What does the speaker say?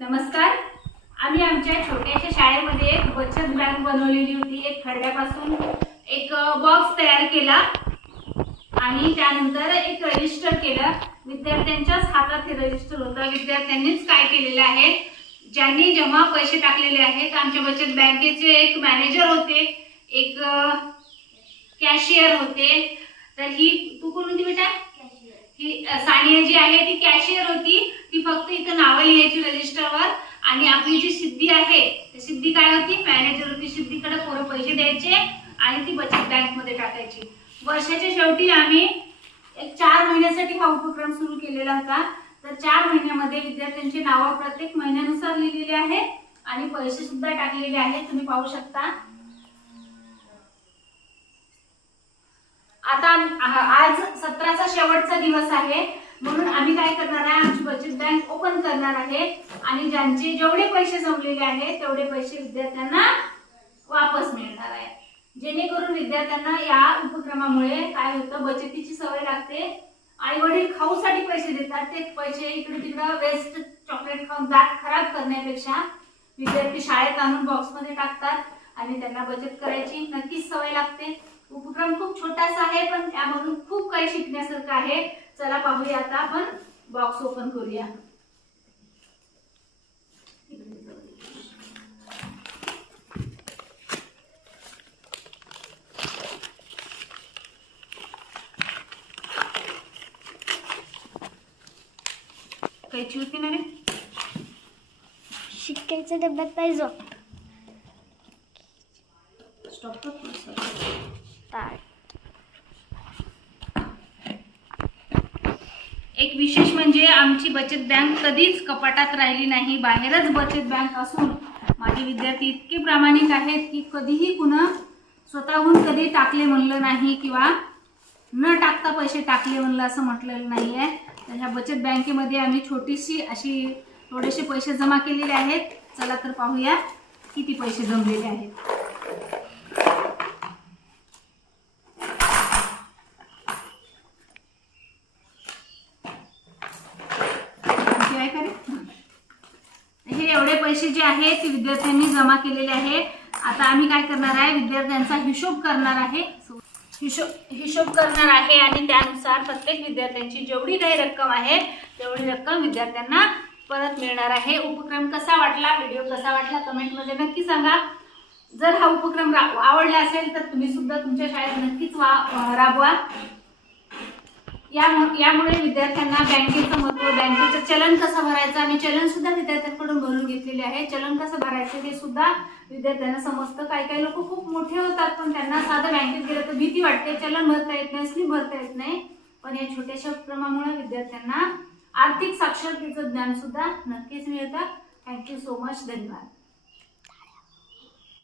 नमस्कार. आम्ही आमच्या छोट्याशा शाळेमध्ये एक बचत बँक बनवलेली होती. एक खरड्यापासून एक बॉक्स तयार केला आणि त्यानंतर एक रजिस्टर केलं. विद्यार्थ्यांच्याच हातात हे रजिस्टर होतं. विद्यार्थ्यांनीच काय केलेलं आहे? ज्यांनी जेव्हा पैसे टाकलेले आहेत आमच्या बचत बँकेचे एक मॅनेजर होते एक कॅशियर होते. तर ही तू कोण होती बेटा? ही सानिया जी आहे. ती कॅशियर होती. ती फक्त इथं नावं लिहायची रजिस्टरवर आणि आपली जी सिद्धी आहे ती सिद्धी काय होती? मॅनेजर होती सिद्धीकडे पोरं पैसे द्यायचे आणि ती बचत बँकमध्ये टाकायची. वर्षाच्या शेवटी आम्ही एक चार महिन्यासाठी हा उपक्रम सुरू केलेला होता. तर चार महिन्यामध्ये विद्यार्थ्यांची नावं प्रत्येक महिन्यानुसार लिहिलेली आहेत आणि पैसे सुद्धा टाकलेले आहेत. तुम्ही पाहू शकता. आता आज सत्राचा शेवटचा दिवस आहे. म्हणून आम्ही काय करणार आहे आमची बचत बँक ओपन करणार आहे आणि ज्यांचे जेवढे पैसे जमलेले आहेत तेवढे पैसे विद्यार्थ्यांना वापस मिळणार आहे. जेणेकरून विद्यार्थ्यांना या उपक्रमामुळे काय होतं बचतीची सवय लागते. आई वडील खाऊसाठी पैसे देतात ते पैसे इकडे तिकडं वेस्ट चॉकलेट खाऊन दात खराब करण्यापेक्षा विद्यार्थी शाळेत आणून बॉक्समध्ये टाकतात आणि त्यांना बचत करायची नक्कीच सवय लागते. उपक्रम खूप छोटासा आहे पण त्यामधून खूप काही शिकण्यासारखं आहे. चला पाहूया आता आपण. बॉक्स ओपन करूया. कैची होती ना रे शिक्क्याच्या डब्यात पाहिजे. स्टॉप एक विशेष म्हणजे आमची बचत बँक कधीच कपाटात राहिली नाही. बाहेरच बचत बँक असून माझे विद्यार्थी इतके प्रामाणिक आहेत की कधीही कुणा स्वतःहून कधी टाकले म्हणलं नाही किंवा न टाकता पैसे टाकले म्हणलं असं म्हटलेलं नाही आहे तर ह्या बचत बँकेमध्ये आम्ही छोटीशी अशी थोडेसे पैसे जमा केलेले आहेत. चला तर पाहूया किती पैसे जमलेले आहेत आणखी आहे का रे? हे एवढे पैसे जे आहेत ते विद्यार्थ्यांनी जमा केलेले आहे आता आम्ही काय करणार आहे? विद्यार्थ्यांचा हिशोब करणार आहे. हिशोब हिशोब करणार आहे आणि त्यानुसार प्रत्येक विद्यार्थ्यांची जेवढी काही रक्कम आहे तेवढी रक्कम विद्यार्थ्यांना परत मिळणार आहे. उपक्रम कसा वाटला? व्हिडिओ कसा वाटला? कमेंटमध्ये नक्की सांगा. जर हा उपक्रम राब आवडला असेल तर तुम्ही सुद्धा तुमच्या शाळेत नक्कीच वा राबवा. यामुळे विद्यार्थ्यांना बँकेचं महत्त्व बँकेचं चलन कसं भरायचं? आम्ही चलन सुद्धा विद्यार्थ्यांकडून भरून घेतलेले आहे. चलन कसं भरायचं हे सुद्धा विद्यार्थ्यांना समजतं. काही काही लोक खूप मोठे होतात पण त्यांना साधं बँकेत गेलं तर भीती वाटते. चलन भरता येत नाही स्लिप भरता येत नाही. पण या छोट्याशा उपक्रमामुळे विद्यार्थ्यांना आर्थिक साक्षरतेचं ज्ञान सुद्धा नक्कीच मिळतं. थँक्यू सो मच धन्यवाद.